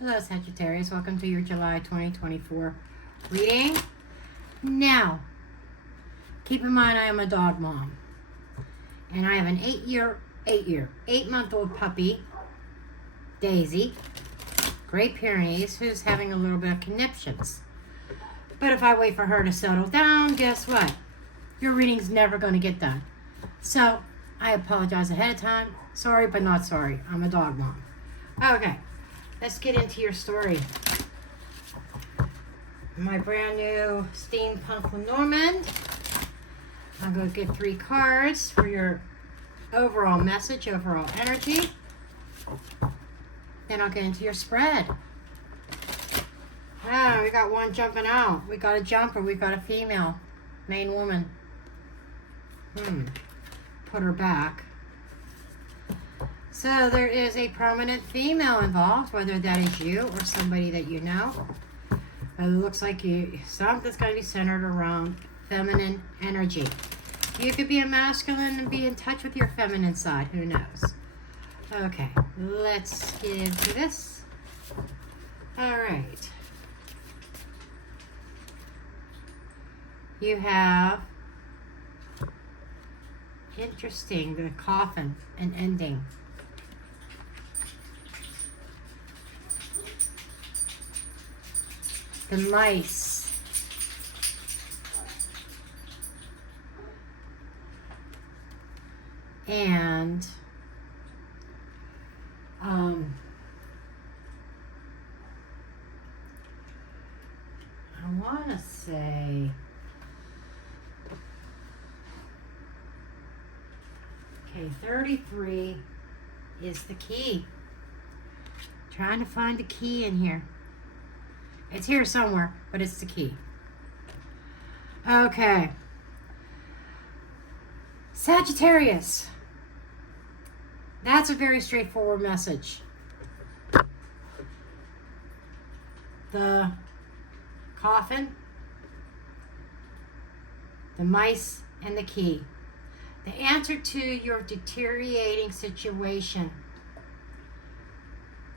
Hello, Sagittarius. Welcome to your July 2024 reading. Now, keep in mind I am a dog mom. And I have an 8-month-old puppy, Daisy, Great Pyrenees, who's having a little bit of conniptions. But if I wait for her to settle down, guess what? Your reading's never going to get done. So, I apologize ahead of time. Sorry, but not sorry. I'm a dog mom. Okay. Let's get into your story. My brand new steampunk Lenormand. I'm going to get 3 cards for your overall message, overall energy. Then I'll get into your spread. Ah, we got one jumping out. We got a jumper. We got a female, main woman. Put her back. So there is a prominent female involved, whether that is you or somebody that you know. But it looks like something's going to be centered around feminine energy. You could be a masculine and be in touch with your feminine side. Who knows? Okay, let's get into this. All right. You have, interesting, the coffin, an ending. The mice. And I want to say, okay, 33 is the key. Trying to find the key in here. It's here somewhere, but it's the key. Okay. Sagittarius. That's a very straightforward message. The coffin, the mice, and the key. The answer to your deteriorating situation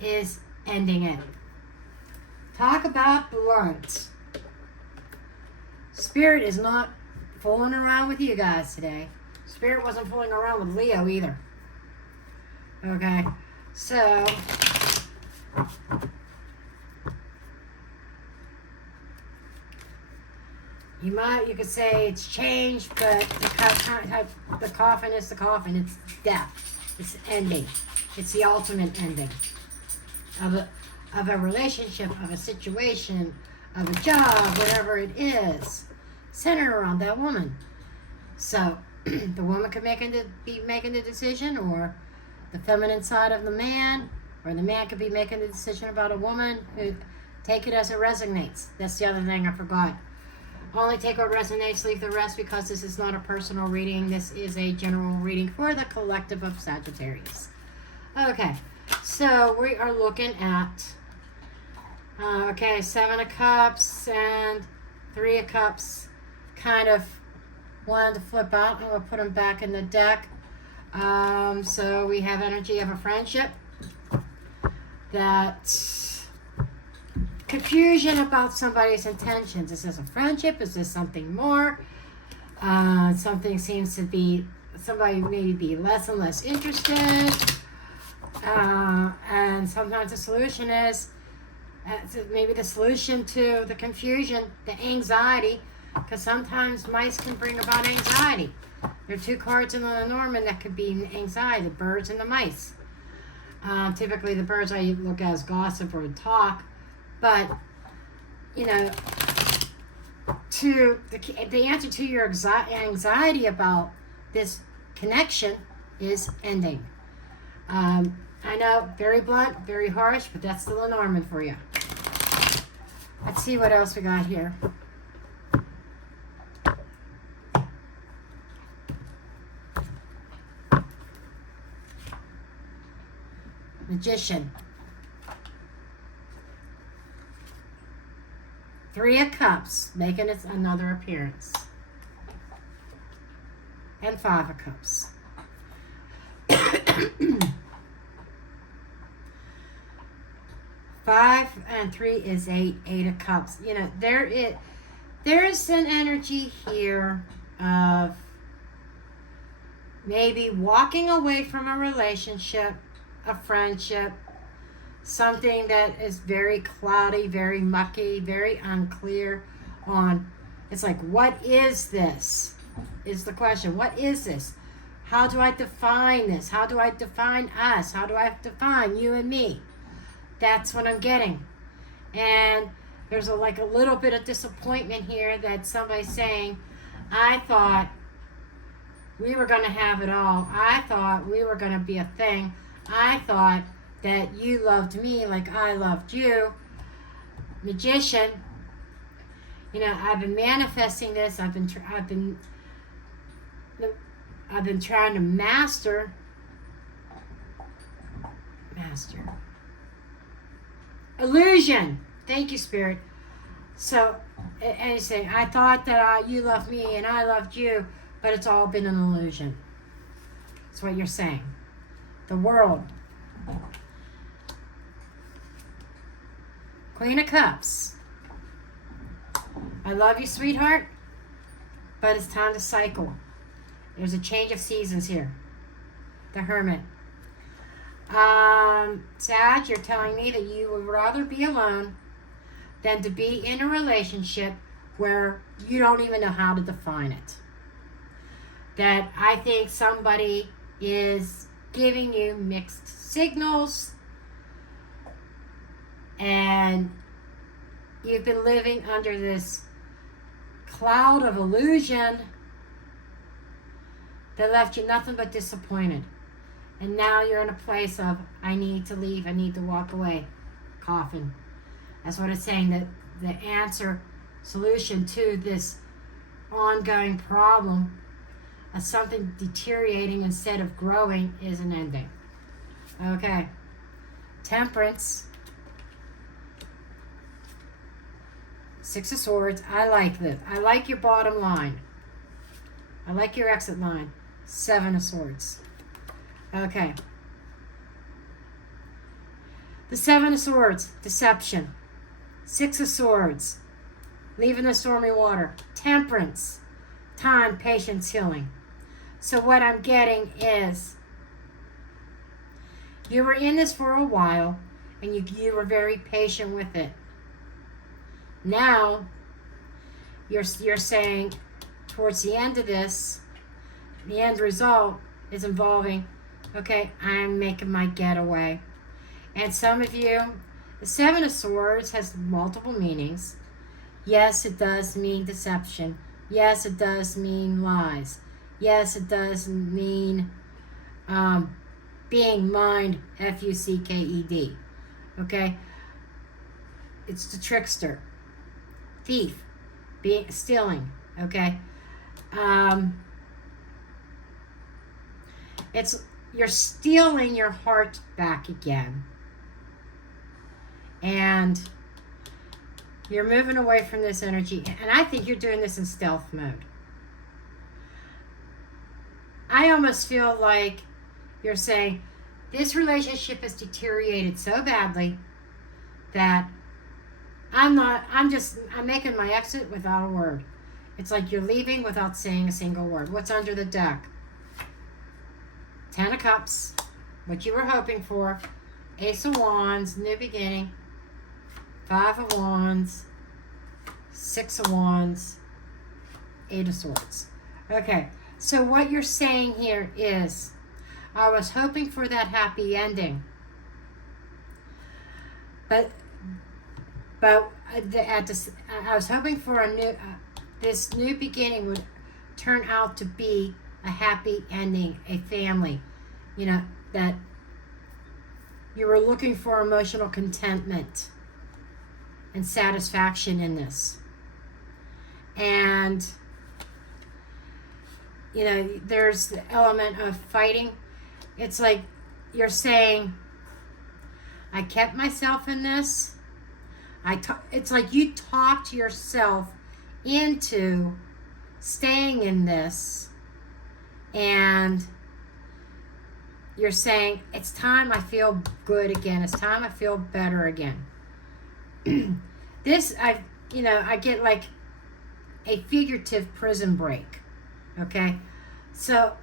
is ending it. Talk about blunt. Spirit is not fooling around with you guys today. Spirit wasn't fooling around with Leo either. Okay, so you could say it's changed, but the coffin is the coffin. It's death. It's ending. It's the ultimate ending of a relationship, of a situation, of a job, whatever it is, centered around that woman. So the woman could be making the decision, or the feminine side of the man, or the man could be making the decision about a woman. Who take it as it resonates. That's the other thing I forgot. Only take what resonates, leave the rest, because this is not a personal reading. This is a general reading for the collective of Sagittarius. Okay, so we are looking at 7 of Cups and 3 of Cups. Kind of wanted to flip out. I'm going to put them back in the deck. So we have energy of a friendship. That confusion about somebody's intentions. Is this a friendship? Is this something more? Something seems to be, somebody may be less and less interested. And sometimes the solution is, maybe the solution to the confusion, the anxiety, because sometimes mice can bring about anxiety. There are 2 cards in the Lenormand that could be anxiety, the birds and the mice. Typically the birds I look at as gossip or talk, but, the answer to your anxiety about this connection is ending. I know, very blunt, very harsh, but that's the Lenormand for you. Let's see what else we got here. Magician. 3 of Cups, making its another appearance. And 5 of Cups. 5 and 3 is 8. 8 of Cups. You know, there is an energy here of maybe walking away from a relationship, a friendship, something that is very cloudy, very mucky, very unclear on. It's like, what is this? Is the question. What is this? How do I define this? How do I define us? How do I define you and me? That's what I'm getting. And there's like a little bit of disappointment here that somebody's saying, I thought we were going to have it all. I thought we were going to be a thing. I thought that you loved me like I loved you. Magician. You know, I've been manifesting this. I've been trying to master. Illusion. Thank you, Spirit. So, and he's saying, I thought that you loved me and I loved you, but it's all been an illusion. That's what you're saying. The world. Queen of Cups. I love you, sweetheart, but it's time to cycle. There's a change of seasons here. The Hermit. Sag, you're telling me that you would rather be alone than to be in a relationship where you don't even know how to define it. That I think somebody is giving you mixed signals and you've been living under this cloud of illusion that left you nothing but disappointed. And now you're in a place of, I need to leave, I need to walk away. Coffin. That's what it's saying, that the answer, solution to this ongoing problem of something deteriorating instead of growing is an ending. Okay. Temperance. 6 of Swords. I like this. I like your bottom line. I like your exit line. 7 of Swords. Okay. The 7 of Swords. Deception. 6 of Swords. Leaving the stormy water. Temperance. Time, patience, healing. So what I'm getting is you were in this for a while and you were very patient with it. Now you're saying towards the end of this, the end result is involving, okay, I'm making my getaway. And some of you, the 7 of Swords has multiple meanings. Yes, it does mean deception. Yes, it does mean lies. Yes, it does mean being mind, F-U-C-K-E-D. Okay? It's the trickster. Thief. Stealing. Okay? You're stealing your heart back again. And you're moving away from this energy. And I think you're doing this in stealth mode. I almost feel like you're saying, this relationship has deteriorated so badly that I'm making my exit without a word. It's like you're leaving without saying a single word. What's under the deck? 10 of Cups, what you were hoping for. Ace of Wands, new beginning. 5 of Wands, 6 of Wands, 8 of Swords. Okay, so what you're saying here is, I was hoping for that happy ending, but I was hoping for this new beginning would turn out to be a happy ending, a family, that you were looking for emotional contentment and satisfaction in this. And there's the element of fighting. It's like you're saying, I kept myself in this. It's like you talked yourself into staying in this, and you're saying, it's time I feel good again. It's time I feel better again. This, I get like a figurative prison break. Okay? So,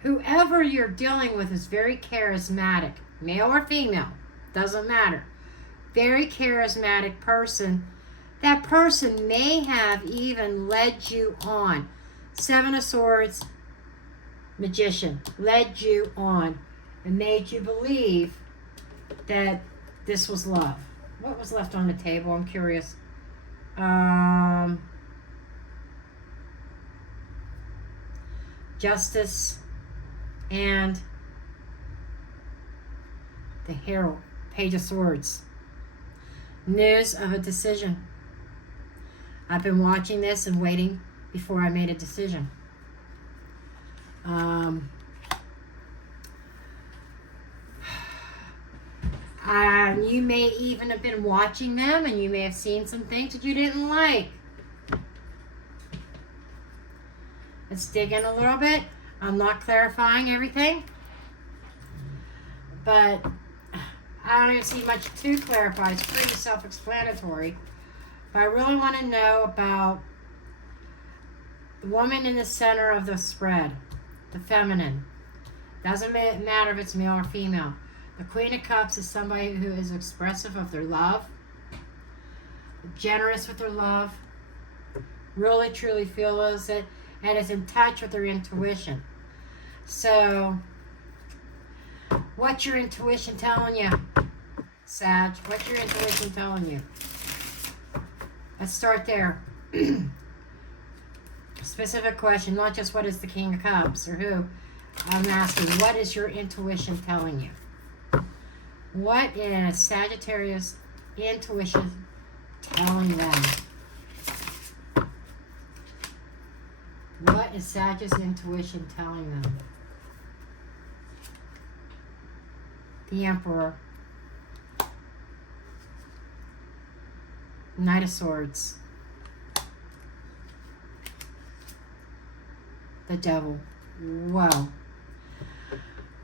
whoever you're dealing with is very charismatic, male or female, doesn't matter. Very charismatic person. That person may have even led you on. Seven of Swords, Magician, led you on and made you believe that this was love. What was left on the table? I'm curious. Justice and the Herald, Page of Swords. News of a decision. I've been watching this and waiting before I made a decision. You may even have been watching them and you may have seen some things that you didn't like. Let's dig in a little bit. I'm not clarifying everything, but I don't even see much to clarify. It's pretty self-explanatory. But I really want to know about the woman in the center of the spread, the feminine. Doesn't matter if it's male or female. The Queen of Cups is somebody who is expressive of their love, generous with their love, really truly feels it, and is in touch with their intuition. So, what's your intuition telling you, Sag? What's your intuition telling you? Let's start there. Specific question, not just what is the King of Cups or who. I'm asking, what is your intuition telling you? What is Sagittarius intuition telling them? What is Sagittarius intuition telling them? The Emperor. Knight of Swords. The Devil. Whoa.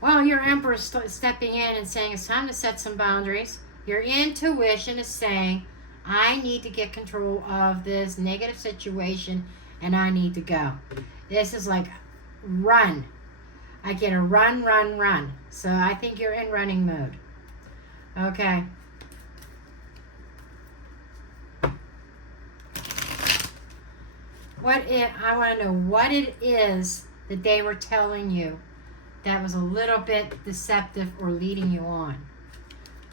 Well, your Emperor is stepping in and saying it's time to set some boundaries. Your intuition is saying, I need to get control of this negative situation and I need to go. This is like run. I get a run, run, run. So I think you're in running mode. Okay. I want to know what it is that they were telling you that was a little bit deceptive or leading you on.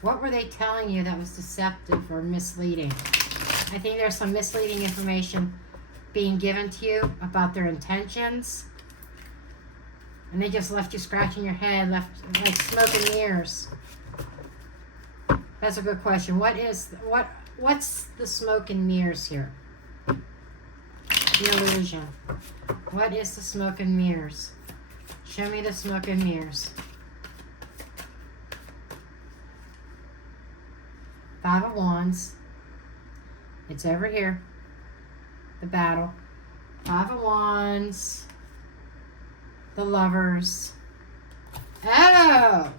What were they telling you that was deceptive or misleading? I think there's some misleading information being given to you about their intentions. And they just left you scratching your head, left like smoke and mirrors. That's a good question. What's the smoke and mirrors here? The illusion. What is the smoke and mirrors? Show me the smoke and mirrors. Five of Wands. It's over here. The battle. Five of Wands. The Lovers. Oh!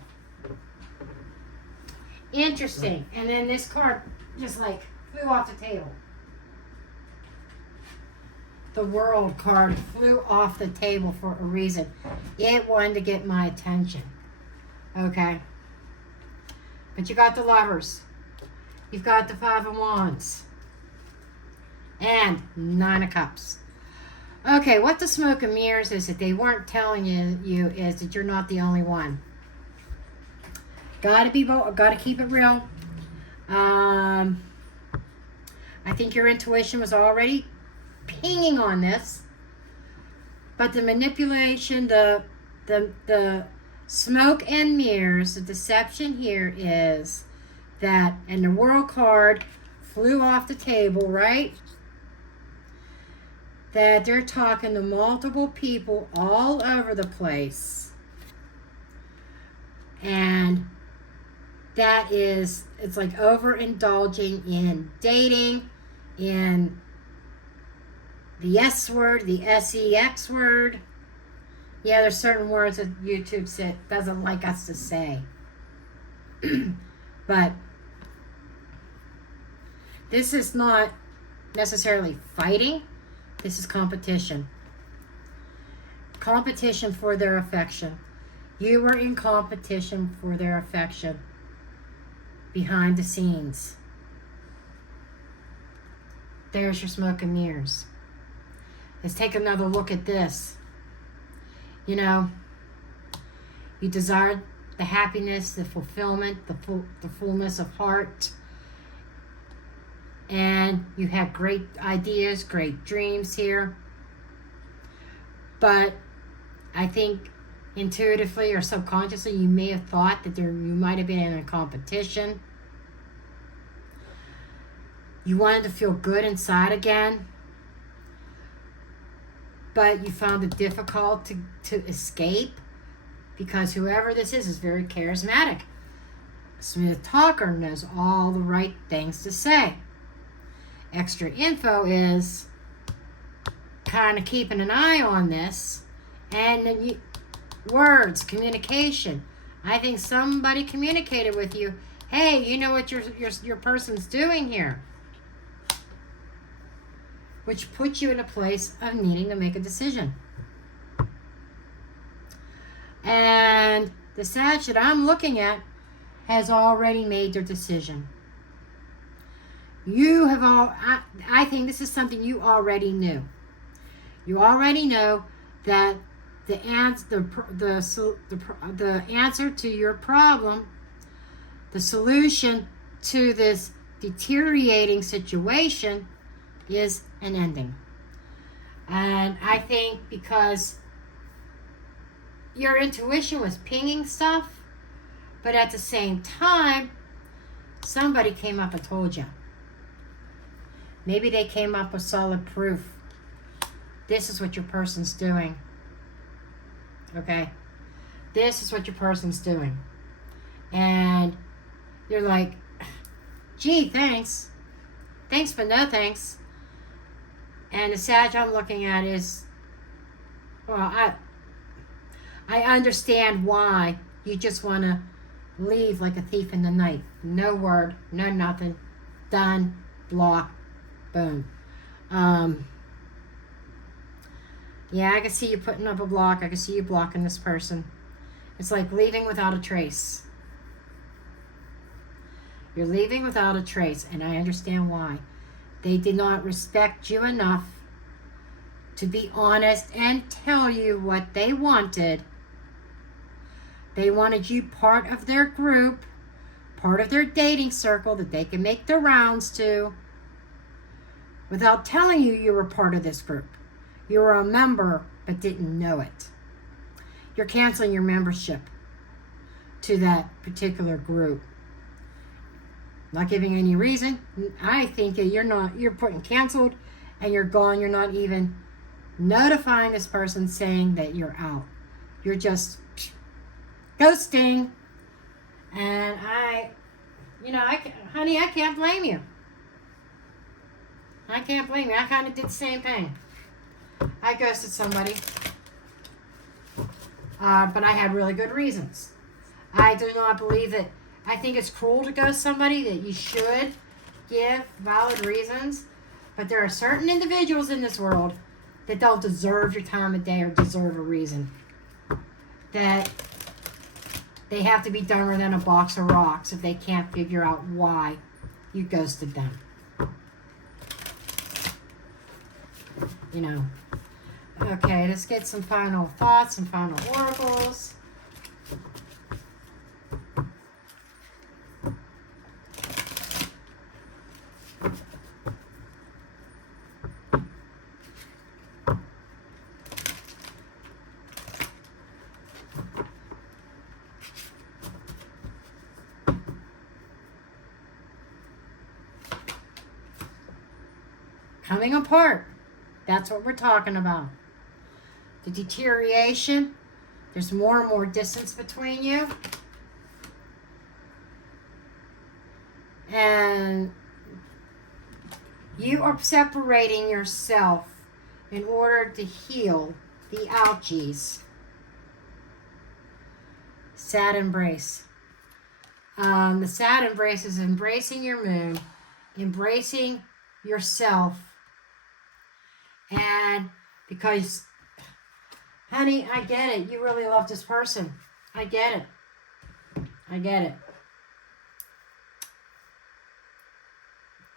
Interesting. And then this card just like flew off the table. The World card flew off the table for a reason. It wanted to get my attention. Okay. But you got the Lovers. You've got the Five of Wands. And Nine of Cups. Okay, what the smoke and mirrors is that they weren't telling you is that you're not the only one. Gotta keep it real. I think your intuition was already pinging on this, but the manipulation, the smoke and mirrors, the deception here is that, and the World card flew off the table, right? That they're talking to multiple people all over the place, and that is, it's like overindulging in dating, in the S word, the SEX word. Yeah, there's certain words that YouTube doesn't like us to say. But This is not necessarily fighting. This is competition. Competition for their affection. You were in competition for their affection behind the scenes. There's your smoke and mirrors. Let's take another look at this. You know, you desired the happiness, the fulfillment, the fullness of heart. And you had great ideas, great dreams here. But I think intuitively or subconsciously, you may have thought that you might have been in a competition. You wanted to feel good inside again. But you found it difficult to escape because whoever this is very charismatic. Smooth talker, knows all the right things to say. Extra info is kind of keeping an eye on this. And then words, communication. I think somebody communicated with you. Hey, you know what your person's doing here. Which puts you in a place of needing to make a decision. And the Sag that I'm looking at has already made their decision. You have I think this is something you already knew. You already know that the answer to your problem, the solution to this deteriorating situation is an ending. And I think because your intuition was pinging stuff, but at the same time, somebody came up and told you. Maybe they came up with solid proof. This is what your person's doing. Okay? This is what your person's doing. And you're like, gee, thanks. Thanks, but no thanks. And the Sag I'm looking at is, well, I understand why you just want to leave like a thief in the night. No word, no nothing. Done, block, boom. Yeah, I can see you putting up a block. I can see you blocking this person. It's like leaving without a trace. You're leaving without a trace, and I understand why. They did not respect you enough to be honest and tell you what they wanted. They wanted you part of their group, part of their dating circle that they can make their rounds to, without telling you you were part of this group. You were a member but didn't know it. You're canceling your membership to that particular group. Not giving any reason. I think that you're putting canceled and you're gone. You're not even notifying this person saying that you're out. You're just ghosting. And honey, I can't blame you. I can't blame you. I kind of did the same thing. I ghosted somebody. But I had really good reasons. I do not believe that. I think it's cruel to ghost somebody, that you should give valid reasons. But there are certain individuals in this world that don't deserve your time of day or deserve a reason. That they have to be dumber than a box of rocks if they can't figure out why you ghosted them. You know. Okay, let's get some final thoughts and final oracles. Coming apart. That's what we're talking about. The deterioration. There's more and more distance between you. And you are separating yourself in order to heal the ouchies. Sad embrace. The sad embrace is embracing your moon embracing yourself. And because, honey, I get it. You really love this person. I get it. I get it.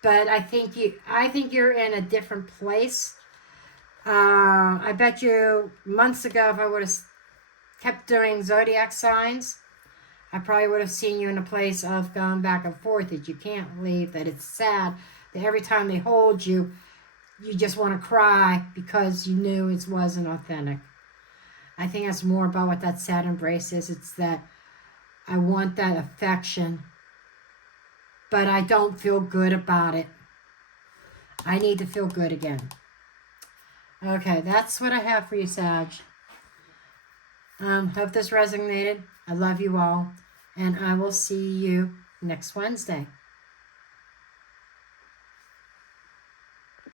But I think you're in a different place. I bet you months ago, if I would have kept doing zodiac signs, I probably would have seen you in a place of going back and forth, that you can't leave, that it's sad, that every time they hold you, you just want to cry because you knew it wasn't authentic. I think that's more about what that sad embrace is. It's that I want that affection, but I don't feel good about it. I need to feel good again. Okay, that's what I have for you, Sag. Hope this resonated. I love you all, and I will see you next Wednesday.